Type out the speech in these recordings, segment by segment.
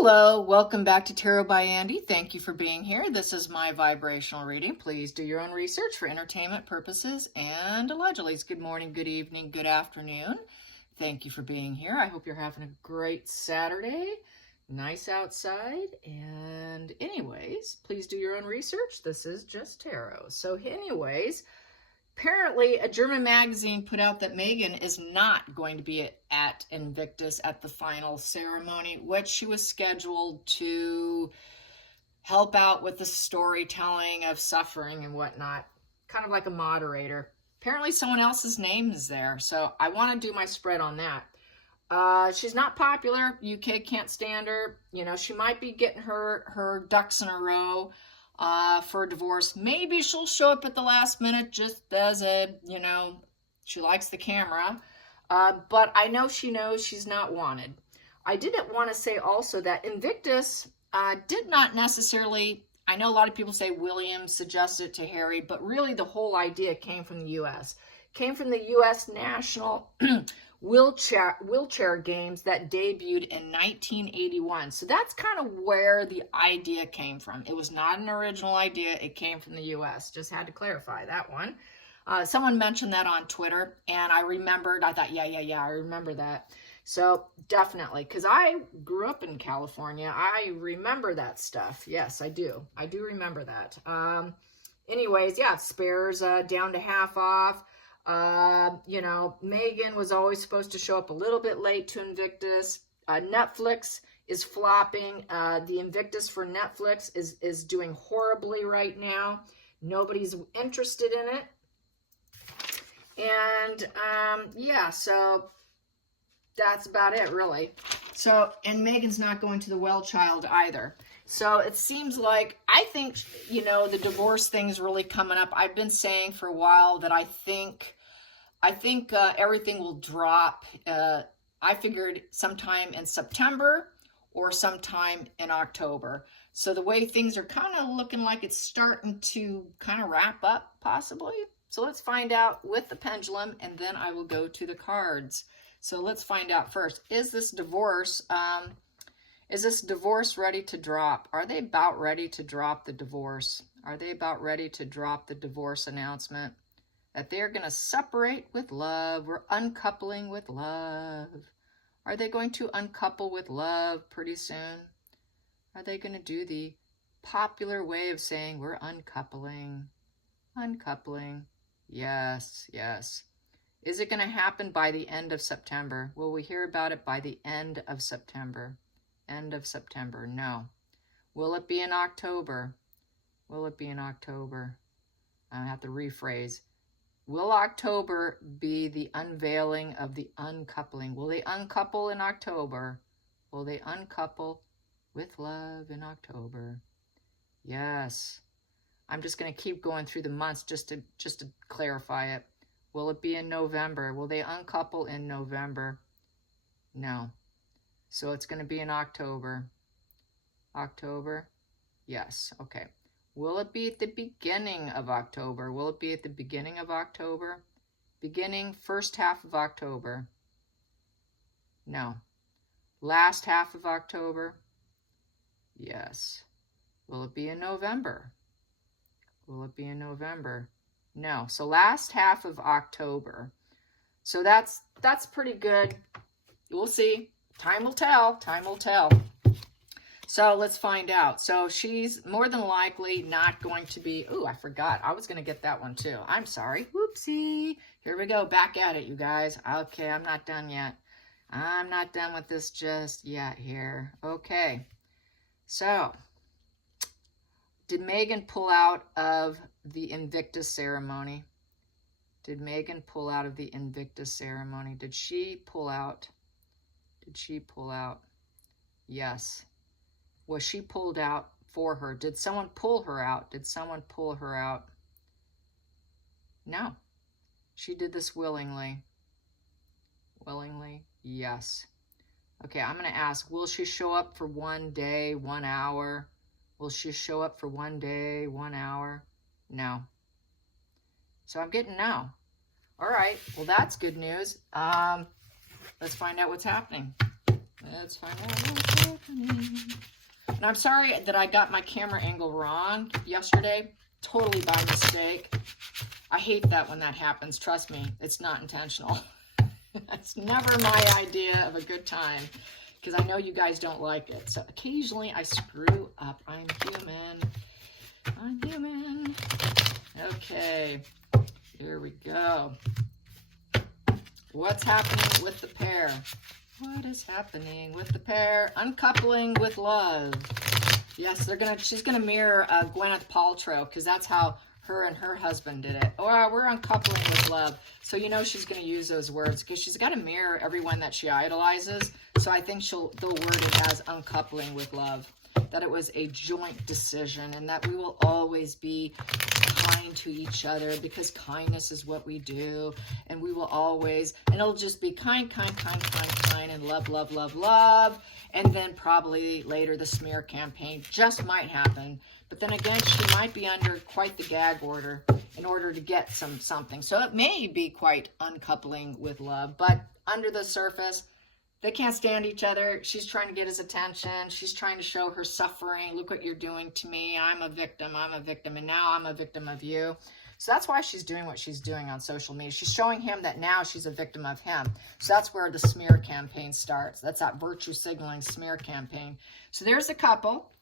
Hello, welcome back to Tarot by Andy. Thank you for being here. This is my vibrational reading. Please do your own research for entertainment purposes and allegedly. Good morning, good evening, good afternoon. Thank you for being here. I hope you're having a great Saturday. Nice outside. And anyways, please do your own research. This is just tarot. So anyways, apparently, a German magazine put out that Meghan is not going to be at Invictus at the final ceremony, which she was scheduled to help out with the storytelling of suffering and whatnot, kind of like a moderator. Apparently, someone else's name is there, so I want to do my spread on that. She's not popular. UK can't stand her. You know, she might be getting her ducks in a row for a divorce. Maybe she'll show up at the last minute just as a, you know, she likes the camera. But I know she knows she's not wanted. I didn't want to say also that Invictus did not necessarily, I know a lot of people say William suggested it to Harry, but really the whole idea came from the U.S. Came from the U.S. National wheelchair games that debuted in 1981. So that's kind of where the idea came from. It was not an original idea. It came from the U.S. Just had to clarify that one. Someone mentioned that on Twitter, and I remembered. I thought, yeah, I remember that. So definitely, because I grew up in California, I remember that stuff. Yes, I do. I do remember that. Anyways, yeah, spares down to half off. You know, Meghan was always supposed to show up a little bit late to Invictus. Netflix is flopping. The Invictus for Netflix is doing horribly right now. Nobody's interested in it. And, yeah, so that's about it, really. So, and Meghan's not going to the well child either. So it seems like, I think, you know, the divorce thing's really coming up. I've been saying for a while that I think everything will drop. I figured sometime in September or sometime in October. So the way things are kind of looking like it's starting to kind of wrap up, possibly. So let's find out with the pendulum, and then I will go to the cards. So let's find out first. Is this divorce ready to drop? Are they about ready to drop the divorce? Are they about ready to drop the divorce announcement? That they're going to separate with love. We're uncoupling with love. Are they going to uncouple with love pretty soon? Are they going to do the popular way of saying we're uncoupling? Uncoupling. Yes, yes. Is it going to happen by the end of September? Will we hear about it by the end of September? End of September, no. Will it be in October? Will it be in October? I have to rephrase. Will October be the unveiling of the uncoupling? Will they uncouple in October? Will they uncouple with love in October? Yes. I'm just going to keep going through the months just to clarify it. Will it be in November? Will they uncouple in November? No. So it's going to be in October. October? Yes. Okay. Will it be at the beginning of October? Will it be at the beginning of October? Beginning, first half of October? No. Last half of October? Yes. Will it be in November? Will it be in November? No. So last half of October. So that's pretty good. We'll see. Time will tell. Time will tell. So let's find out. So she's more than likely not going to be, ooh, I forgot. I was going to get that one too. I'm sorry. Whoopsie. Here we go. Back at it, you guys. Okay, I'm not done yet. I'm not done with this just yet here. Okay. So, did Meghan pull out of the Invictus ceremony? Did Meghan pull out of the Invictus ceremony? Did she pull out? Did she pull out? Yes. Was she pulled out for her? Did someone pull her out? Did someone pull her out? No. She did this willingly. Willingly? Yes. Okay, I'm going to ask, will she show up for 1 day, 1 hour? Will she show up for 1 day, 1 hour? No. So I'm getting no. All right, well, that's good news. Let's find out what's happening. Let's find out what's happening. And I'm sorry that I got my camera angle wrong yesterday. Totally by mistake. I hate that when that happens. Trust me, it's not intentional. It's never my idea of a good time because I know you guys don't like it. So occasionally I screw up. I'm human. I'm human. Okay, here we go. What's happening with the pair? What is happening with the pair? Uncoupling with love. Yes, she's gonna mirror Gwyneth Paltrow because that's how her and her husband did it. Oh, we're uncoupling with love. So you know she's gonna use those words because she's got to mirror everyone that she idolizes. So I think they'll word it as uncoupling with love. That it was a joint decision and that we will always be kind to each other because kindness is what we do, and we will always, and it'll just be kind, and love, love, love, love, and then probably later the smear campaign just might happen, but then again, she might be under quite the gag order in order to get something, so it may be quite uncoupling with love, but under the surface, they can't stand each other. She's trying to get his attention. She's trying to show her suffering. Look what you're doing to me. I'm a victim, and now I'm a victim of you. So that's why she's doing what she's doing on social media. She's showing him that now she's a victim of him. So that's where the smear campaign starts. That's that virtue signaling smear campaign. So there's a couple.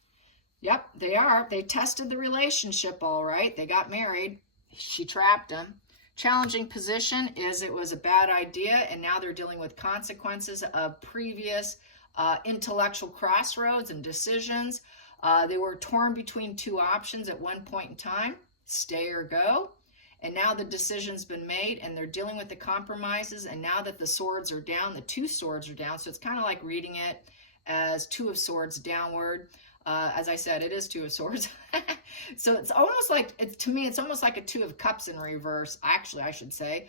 Yep, they are. They tested the relationship all right. They got married. She trapped him. Challenging position is it was a bad idea, and now they're dealing with consequences of previous intellectual crossroads and decisions. They were torn between two options at one point in time, stay or go. And now the decision's been made, and they're dealing with the compromises. And now that the swords are down, the two swords are down. So it's kind of like reading it as two of swords downward. As I said, it is two of swords. So it's almost like, to me, it's almost like a two of cups in reverse. Actually, I should say.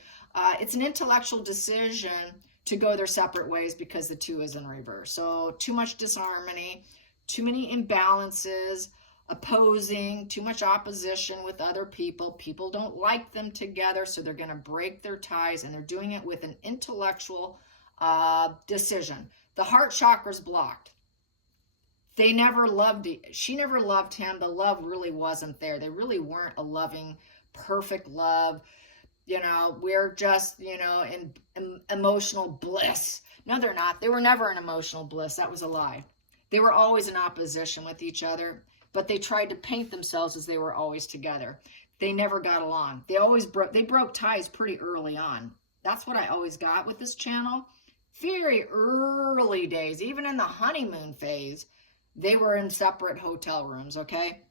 It's an intellectual decision to go their separate ways because the two is in reverse. So too much disharmony, too many imbalances, opposing, too much opposition with other people. People don't like them together, so they're going to break their ties, and they're doing it with an intellectual decision. The heart chakra's blocked. They never loved it. She never loved him. The love really wasn't there. They really weren't a loving, perfect love. You know, we're just, you know, in emotional bliss. No, they're not. They were never in emotional bliss. That was a lie. They were always in opposition with each other, but they tried to paint themselves as they were always together. They never got along. They broke ties pretty early on. That's what I always got with this channel. Very early days, even in the honeymoon phase, they were in separate hotel rooms, okay?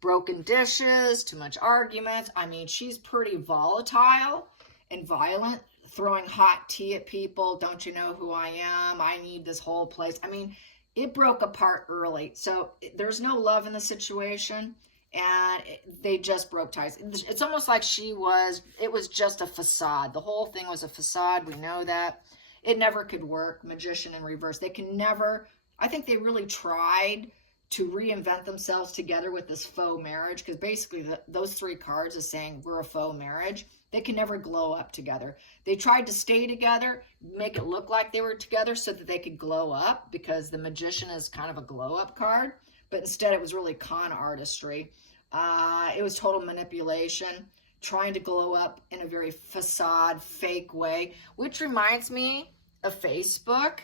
Broken dishes, too much arguments. I mean, she's pretty volatile and violent, throwing hot tea at people. Don't you know who I am? I need this whole place. I mean, it broke apart early. So there's no love in the situation, and they just broke ties. It's almost like it was just a facade. The whole thing was a facade. We know that. It never could work. Magician in reverse. They can never... I think they really tried to reinvent themselves together with this faux marriage, because basically those three cards are saying we're a faux marriage. They can never glow up together. They tried to stay together, make it look like they were together so that they could glow up, because the Magician is kind of a glow up card, but instead it was really con artistry. It was total manipulation, trying to glow up in a very facade, fake way, which reminds me of Facebook.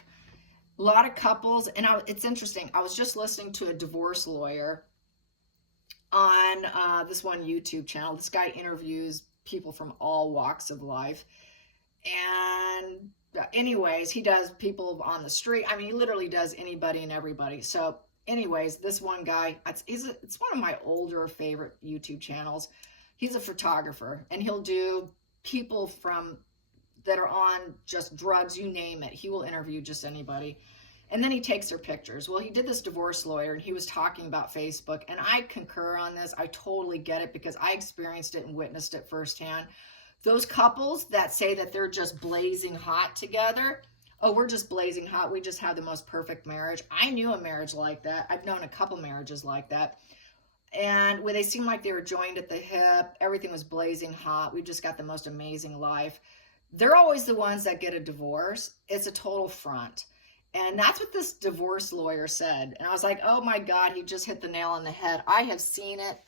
A lot of couples, and it's interesting. I was just listening to a divorce lawyer on this one YouTube channel. This guy interviews people from all walks of life. And anyways, he does people on the street. I mean, he literally does anybody and everybody. So anyways, this one guy, it's one of my older favorite YouTube channels. He's a photographer, and he'll do people that are on just drugs, you name it. He will interview just anybody. And then he takes their pictures. Well, he did this divorce lawyer, and he was talking about Facebook. And I concur on this. I totally get it, because I experienced it and witnessed it firsthand. Those couples that say that they're just blazing hot together. Oh, we're just blazing hot. We just have the most perfect marriage. I knew a marriage like that. I've known a couple marriages like that. And where they seemed like they were joined at the hip. Everything was blazing hot. We just got the most amazing life. They're always the ones that get a divorce. It's a total front. And that's what this divorce lawyer said. And I was like, oh my God, he just hit the nail on the head. I have seen it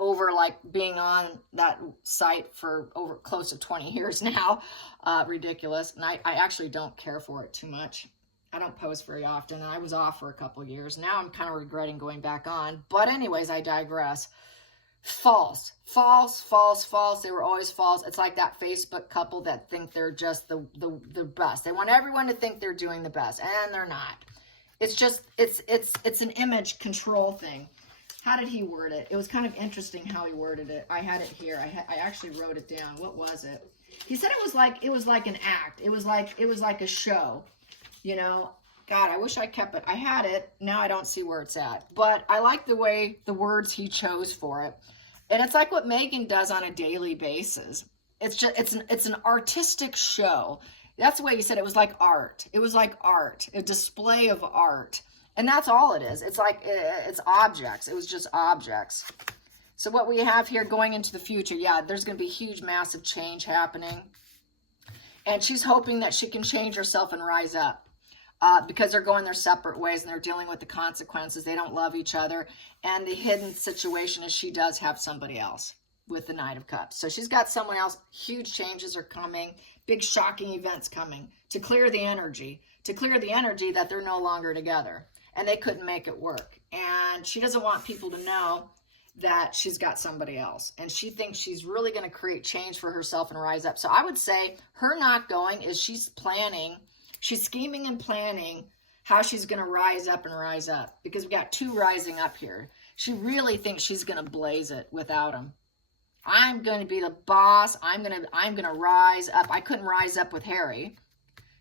over like being on that site for over close to 20 years now. Ridiculous. And I actually don't care for it too much. I don't post very often. I was off for a couple of years. Now I'm kind of regretting going back on. But anyways, I digress. False, false, false, false. They were always false. It's like that Facebook couple that think they're just the best. They want everyone to think they're doing the best, and they're not. It's just, it's an image control thing. How did he word it? It was kind of interesting how he worded it. I had it here. I actually wrote it down. What was it? He said it was like an act. It was like a show. You know, God, I wish I kept it. I had it. Now I don't see where it's at. But I like the way the words he chose for it. And it's like what Meghan does on a daily basis. It's just it's an artistic show. That's the way he said it was like art. It was like art, a display of art. And that's all it is. It's like it's objects. It was just objects. So what we have here going into the future, yeah, there's going to be huge, massive change happening. And she's hoping that she can change herself and rise up. Because they're going their separate ways and they're dealing with the consequences. They don't love each other. And the hidden situation is she does have somebody else with the Knight of Cups. So she's got someone else. Huge changes are coming. Big shocking events coming to clear the energy. To clear the energy that they're no longer together. And they couldn't make it work. And she doesn't want people to know that she's got somebody else. And she thinks she's really going to create change for herself and rise up. So I would say her not going is she's planning. She's scheming and planning how she's going to rise up and rise up. Because we got two rising up here. She really thinks she's going to blaze it without him. I'm going to be the boss. I'm going to rise up. I couldn't rise up with Harry.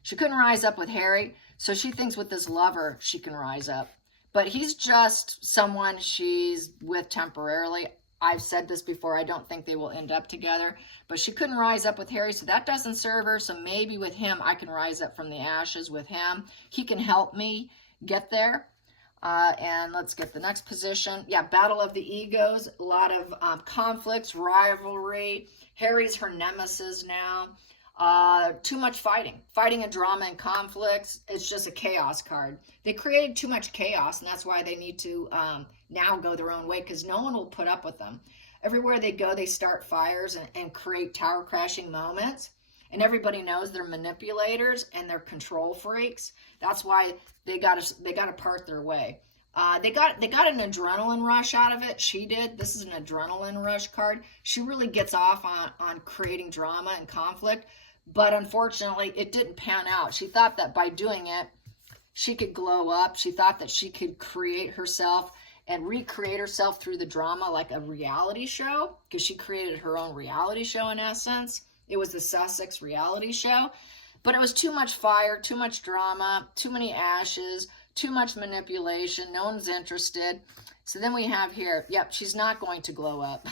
She couldn't rise up with Harry. So she thinks with this lover, she can rise up. But he's just someone she's with temporarily. I've said this before. I don't think they will end up together. But she couldn't rise up with Harry, so that doesn't serve her. So maybe with him, I can rise up from the ashes with him. He can help me get there. And let's get the next position. Yeah, battle of the egos. A lot of conflicts, rivalry. Harry's her nemesis now. Too much fighting. Fighting and drama and conflicts. It's just a chaos card. They created too much chaos, and that's why they need to now go their own way, because no one will put up with them. Everywhere they go, they start fires and create tower crashing moments. And everybody knows they're manipulators and they're control freaks. That's why they got to part their way. They got an adrenaline rush out of it. She did. This is an adrenaline rush card. She really gets off on creating drama and conflict. But unfortunately, it didn't pan out. She thought that by doing it, she could glow up. She thought that she could create herself and recreate herself through the drama like a reality show, because she created her own reality show in essence. It was the Sussex reality show. But it was too much fire, too much drama, too many ashes, too much manipulation. No one's interested. So then we have here, yep, she's not going to glow up.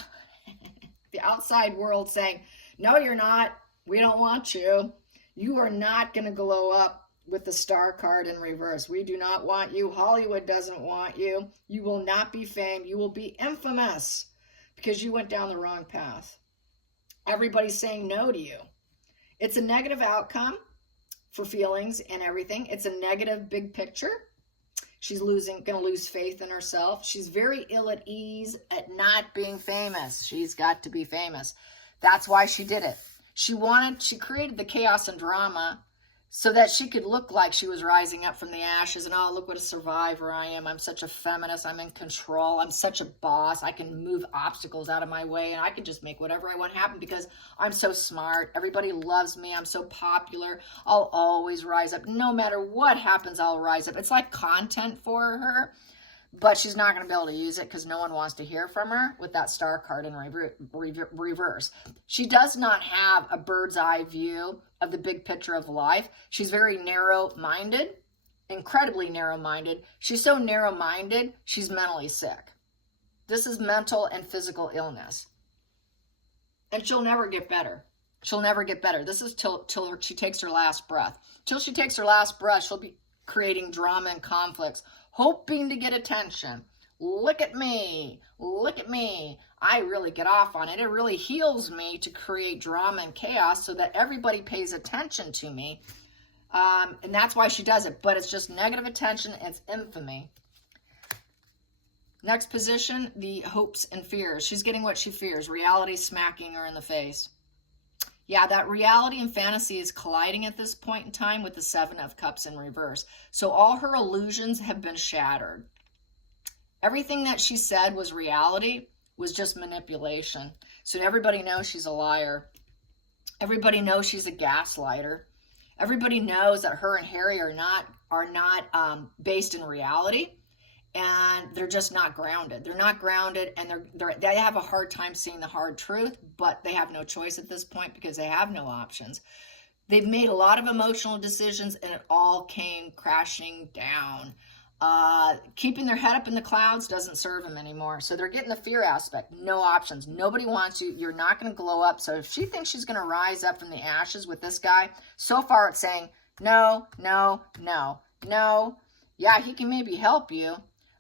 The outside world saying, no, you're not. We don't want you. You are not going to glow up with the star card in reverse. We do not want you. Hollywood doesn't want you. You will not be famed. You will be infamous because you went down the wrong path. Everybody's saying no to you. It's a negative outcome for feelings and everything. It's a negative big picture. She's going to lose faith in herself. She's very ill at ease at not being famous. She's got to be famous. That's why she did it. She created the chaos and drama so that she could look like she was rising up from the ashes and, oh, look what a survivor I am. I'm such a feminist. I'm in control. I'm such a boss. I can move obstacles out of my way and I can just make whatever I want happen because I'm so smart. Everybody loves me. I'm so popular. I'll always rise up. No matter what happens, I'll rise up. It's like content for her, but she's not going to be able to use it because no one wants to hear from her with that star card in reverse. She does not have a bird's eye view of the big picture of life. She's very narrow-minded, incredibly narrow-minded. She's so narrow-minded, she's mentally sick. This is mental and physical illness. And she'll never get better. She'll never get better. This is till she takes her last breath. Till she takes her last breath, she'll be creating drama and conflicts, hoping to get attention. Look at me. Look at me. I really get off on it. It really heals me to create drama and chaos so that everybody pays attention to me. And that's why she does it. But it's just negative attention. It's infamy. Next position, the hopes and fears. She's getting what she fears. Reality smacking her in the face. Yeah, that reality and fantasy is colliding at this point in time with the Seven of Cups in reverse. So all her illusions have been shattered. Everything that she said was reality, was just manipulation. So everybody knows she's a liar. Everybody knows she's a gaslighter. Everybody knows that her and Harry are not based in reality. And they're just not grounded. They're not grounded, and they have a hard time seeing the hard truth, but they have no choice at this point because they have no options. They've made a lot of emotional decisions, and it all came crashing down. Keeping their head up in the clouds doesn't serve them anymore. So they're getting the fear aspect. No options. Nobody wants you. You're not going to glow up. So if she thinks she's going to rise up from the ashes with this guy, so far it's saying, no, no, no, no. Yeah, he can maybe help you,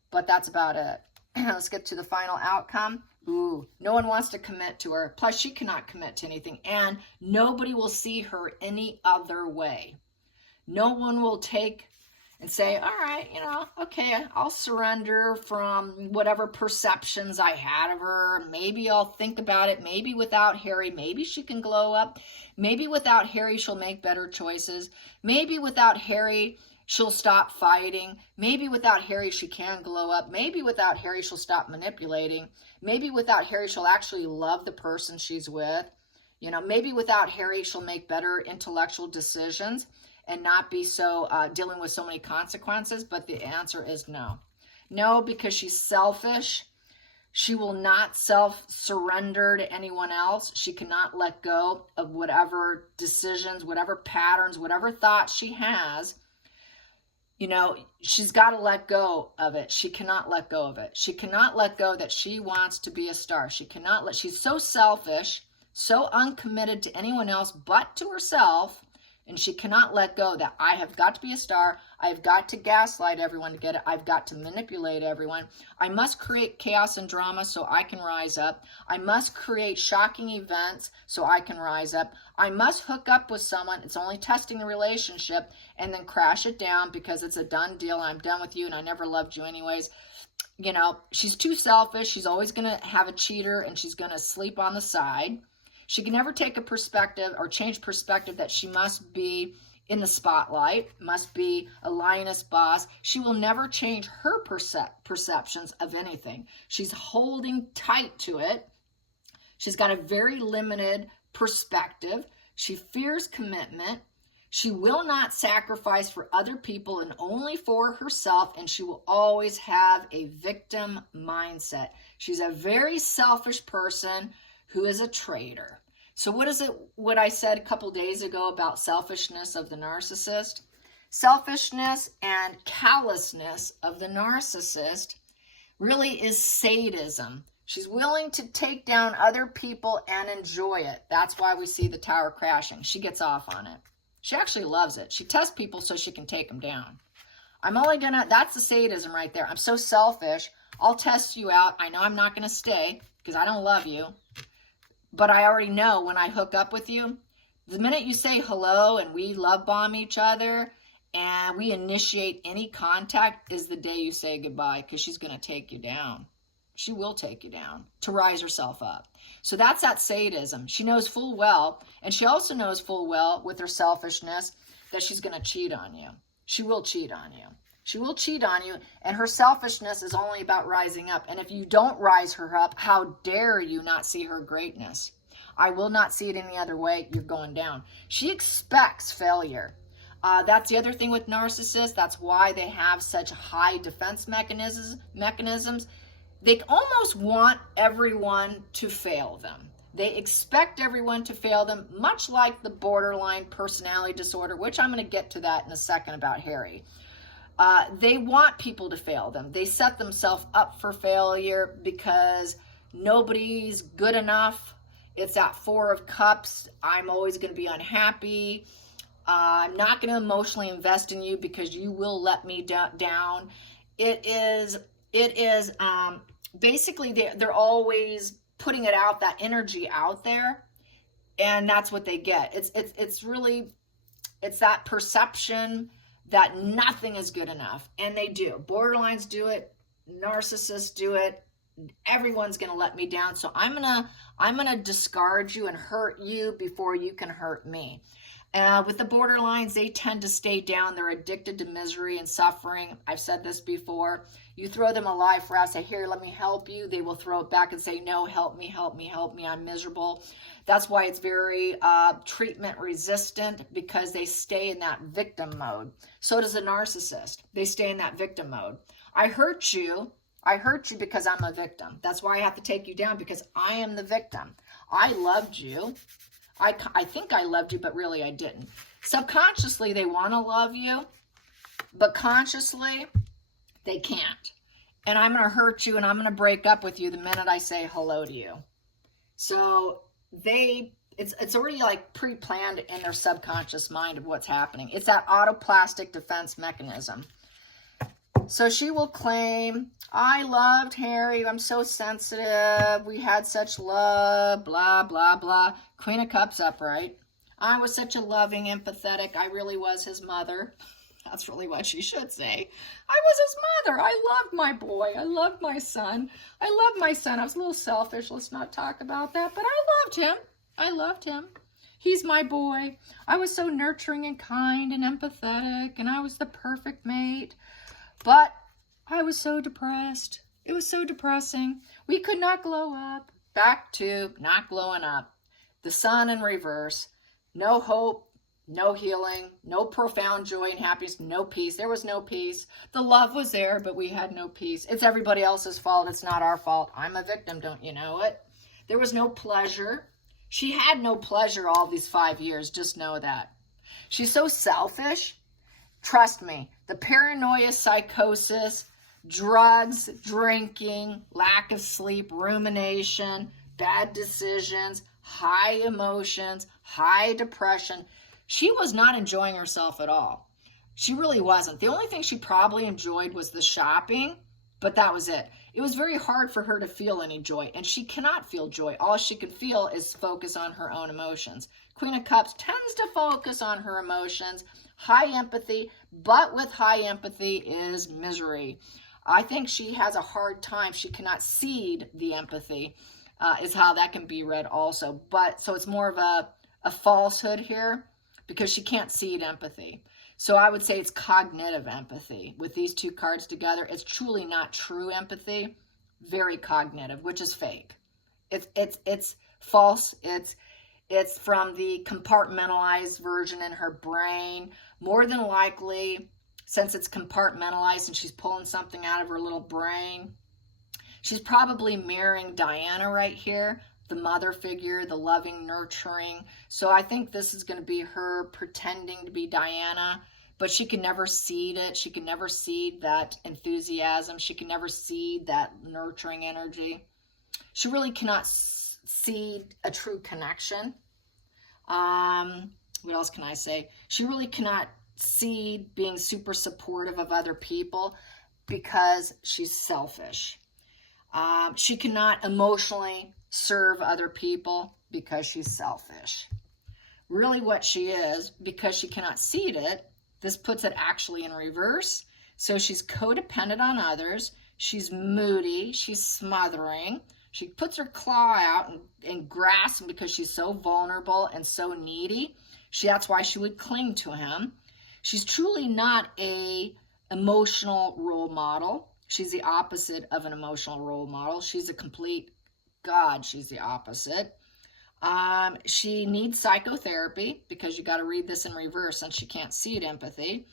but that's about it. Let's get to the final outcome. Ooh, no one wants to commit to her. Plus, she cannot commit to anything. And nobody will see her any other way. No one will take and say, all right, okay, I'll surrender from whatever perceptions I had of her. Maybe I'll think about it. Maybe without Harry, maybe she can glow up. Maybe without Harry, she'll make better choices. Maybe without Harry, she'll stop fighting. Maybe without Harry, she can glow up. Maybe without Harry, she'll stop manipulating. Maybe without Harry, she'll actually love the person she's with. Maybe without Harry, she'll make better intellectual decisions and not be so dealing with so many consequences. But the answer is no. No, because she's selfish. She will not self-surrender to anyone else. She cannot let go of whatever decisions, whatever patterns, whatever thoughts she has. She's got to let go of it. She cannot let go of it. She cannot let go that she wants to be a star. She's so selfish, so uncommitted to anyone else but to herself. And she cannot let go that I have got to be a star. I've got to gaslight everyone to get it. I've got to manipulate everyone. I must create chaos and drama so I can rise up. I must create shocking events so I can rise up. I must hook up with someone. It's only testing the relationship and then crash it down because it's a done deal. I'm done with you and I never loved you anyways. She's too selfish. She's always going to have a cheater and she's going to sleep on the side. She can never take a perspective or change perspective that she must be in the spotlight, must be a lioness boss. She will never change her perceptions of anything. She's holding tight to it. She's got a very limited perspective. She fears commitment. She will not sacrifice for other people and only for herself, and she will always have a victim mindset. She's a very selfish person who is a traitor. So what I said a couple days ago about selfishness of the narcissist? Selfishness and callousness of the narcissist really is sadism. She's willing to take down other people and enjoy it. That's why we see the tower crashing. She gets off on it. She actually loves it. She tests people so she can take them down. That's the sadism right there. I'm so selfish. I'll test you out. I know I'm not going to stay because I don't love you. But I already know when I hook up with you, the minute you say hello and we love bomb each other and we initiate any contact is the day you say goodbye because she's going to take you down. She will take you down to rise herself up. So that's that sadism. She knows full well, and she also knows full well with her selfishness that she's going to cheat on you. She will cheat on you. She will cheat on you, and her selfishness is only about rising up. And if you don't rise her up, how dare you not see her greatness? I will not see it any other way. You're going down. She expects failure. That's the other thing with narcissists. That's why they have such high defense mechanisms. They almost want everyone to fail them. They expect everyone to fail them, much like the borderline personality disorder, which I'm going to get to that in a second about Harry. They want people to fail them. They set themselves up for failure because nobody's good enough. It's that Four of Cups. I'm always going to be unhappy. I'm not going to emotionally invest in you because you will let me down. It is basically they're always putting it out, that energy out there, and that's what they get. It's really It's that perception that nothing is good enough. And they do. Borderlines do it. Narcissists do it. Everyone's going to let me down. So I'm going to discard you and hurt you before you can hurt me. With the borderlines, they tend to stay down. They're addicted to misery and suffering. I've said this before. You throw them a life raft, say, here, let me help you. They will throw it back and say, no, help me, help me, help me. I'm miserable. That's why it's very treatment resistant, because they stay in that victim mode. So does a narcissist. They stay in that victim mode. I hurt you because I'm a victim. That's why I have to take you down, because I am the victim. I loved you. I think I loved you, but really I didn't. Subconsciously, they want to love you, but consciously, they can't. And I'm going to hurt you and I'm going to break up with you the minute I say hello to you. So it's already like pre-planned in their subconscious mind of what's happening. It's that autoplastic defense mechanism. So she will claim, I loved Harry. I'm so sensitive. We had such love, blah, blah, blah. Queen of Cups upright. I was such a loving, empathetic. I really was his mother. That's really what she should say. I was his mother. I loved my boy. I loved my son. I loved my son. I was a little selfish. Let's not talk about that. But I loved him. I loved him. He's my boy. I was so nurturing and kind and empathetic. And I was the perfect mate. But I was so depressed. It was so depressing. We could not glow up. Back to not glowing up. The sun in reverse. No hope, no healing, no profound joy and happiness, no peace. There was no peace. The love was there, but we had no peace. It's everybody else's fault. It's not our fault. I'm a victim, don't you know it? There was no pleasure. She had no pleasure all these 5 years. Just know that. She's so selfish. Trust me, the paranoia, psychosis, drugs, drinking, lack of sleep, rumination, bad decisions, high emotions, high depression. She was not enjoying herself at all. She really wasn't. The only thing she probably enjoyed was the shopping, but that was it. It was very hard for her to feel any joy, and she cannot feel joy. All she can feel is focus on her own emotions. Queen of Cups tends to focus on her emotions, high empathy, but with high empathy is misery. I think she has a hard time. She cannot seed the empathy, is how that can be read also. But so it's more of a falsehood here because she can't seed empathy. So I would say it's cognitive empathy. With these two cards together, it's truly not true empathy, very cognitive, which is fake. It's false. It's from the compartmentalized version in her brain. More than likely, since it's compartmentalized and she's pulling something out of her little brain, she's probably mirroring Diana right here, the mother figure, the loving, nurturing. So I think this is going to be her pretending to be Diana, but she can never seed it. She can never seed that enthusiasm. She can never seed that nurturing energy. She really cannot seed a true connection. What else can I say? She really cannot seed being super supportive of other people because she's selfish. She cannot emotionally serve other people because she's selfish. Really what she is, because she cannot seed it, this puts it actually in reverse. So she's codependent on others. She's moody. She's smothering. She puts her claw out and grasps him because she's so vulnerable and so needy. That's why she would cling to him. She's truly not an emotional role model. She's the opposite of an emotional role model. She's a complete God. She's the opposite. She needs psychotherapy because you got to read this in reverse since she can't seed empathy.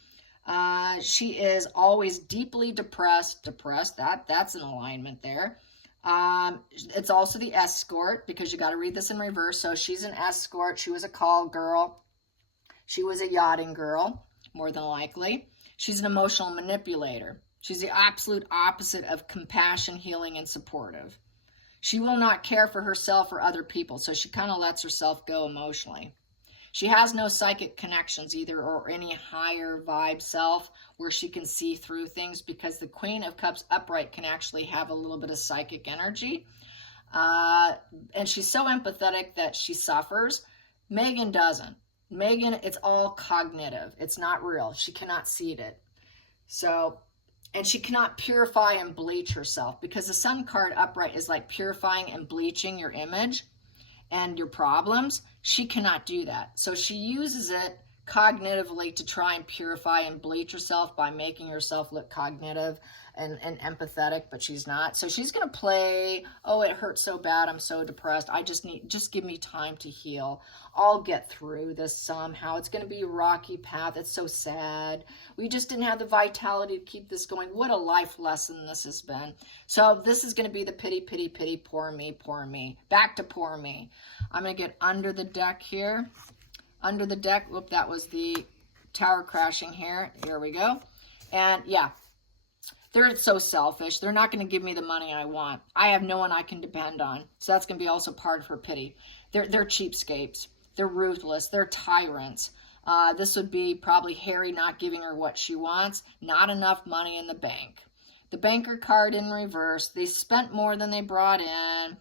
She is always deeply depressed. That's an alignment there. It's also the escort because you got to read this in reverse. So she's an escort. She was a call girl. She was a yachting girl, more than likely. She's an emotional manipulator. She's the absolute opposite of compassion, healing, and supportive. She will not care for herself or other people, so she kind of lets herself go emotionally. She has no psychic connections either or any higher vibe self where she can see through things because the Queen of Cups upright can actually have a little bit of psychic energy. And she's so empathetic that she suffers. Meghan doesn't. Meghan, it's all cognitive. It's not real. She cannot see it. So, and she cannot purify and bleach herself, because the Sun card upright is like purifying and bleaching your image and your problems. She cannot do that. So she uses it cognitively to try and purify and bleach herself by making herself look cognitive and empathetic, but she's not. So she's going to play, oh, it hurts so bad, I'm so depressed, just give me time to heal. I'll get through this somehow. It's going to be a rocky path. It's so sad. We just didn't have the vitality to keep this going. What a life lesson this has been. So this is going to be the pity, pity, pity, poor me, poor me. Back to poor me. I'm going to get under the deck here. Under the deck, whoop, that was the tower crashing here. Here we go. And yeah, they're so selfish. They're not going to give me the money I want. I have no one I can depend on. So that's going to be also part of her pity. They're cheapskates. They're ruthless. They're tyrants. This would be probably Harry not giving her what she wants. Not enough money in the bank. The banker card in reverse. They spent more than they brought in.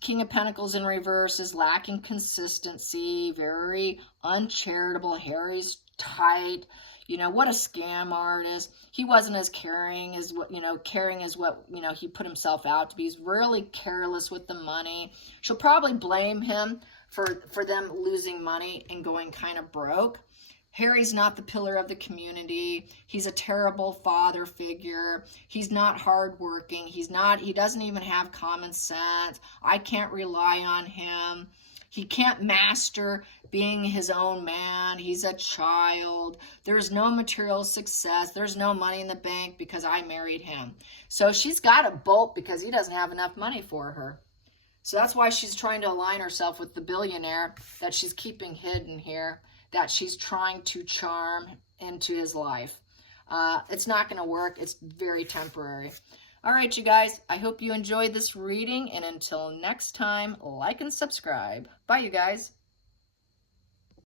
King of Pentacles in reverse is lacking consistency. Very uncharitable. Harry's tight. You know, what a scam artist. He wasn't as caring as what, he put himself out to be. He's really careless with the money. She'll probably blame him for them losing money and going kind of broke. Harry's not the pillar of the community. He's a terrible father figure. He's not hardworking. He doesn't even have common sense. I can't rely on him. He can't master being his own man. He's a child. There's no material success. There's no money in the bank because I married him. So she's got to bolt because he doesn't have enough money for her. So that's why she's trying to align herself with the billionaire that she's keeping hidden here, that she's trying to charm into his life. It's not going to work. It's very temporary. All right, you guys, I hope you enjoyed this reading, and until next time, like and subscribe. Bye, you guys.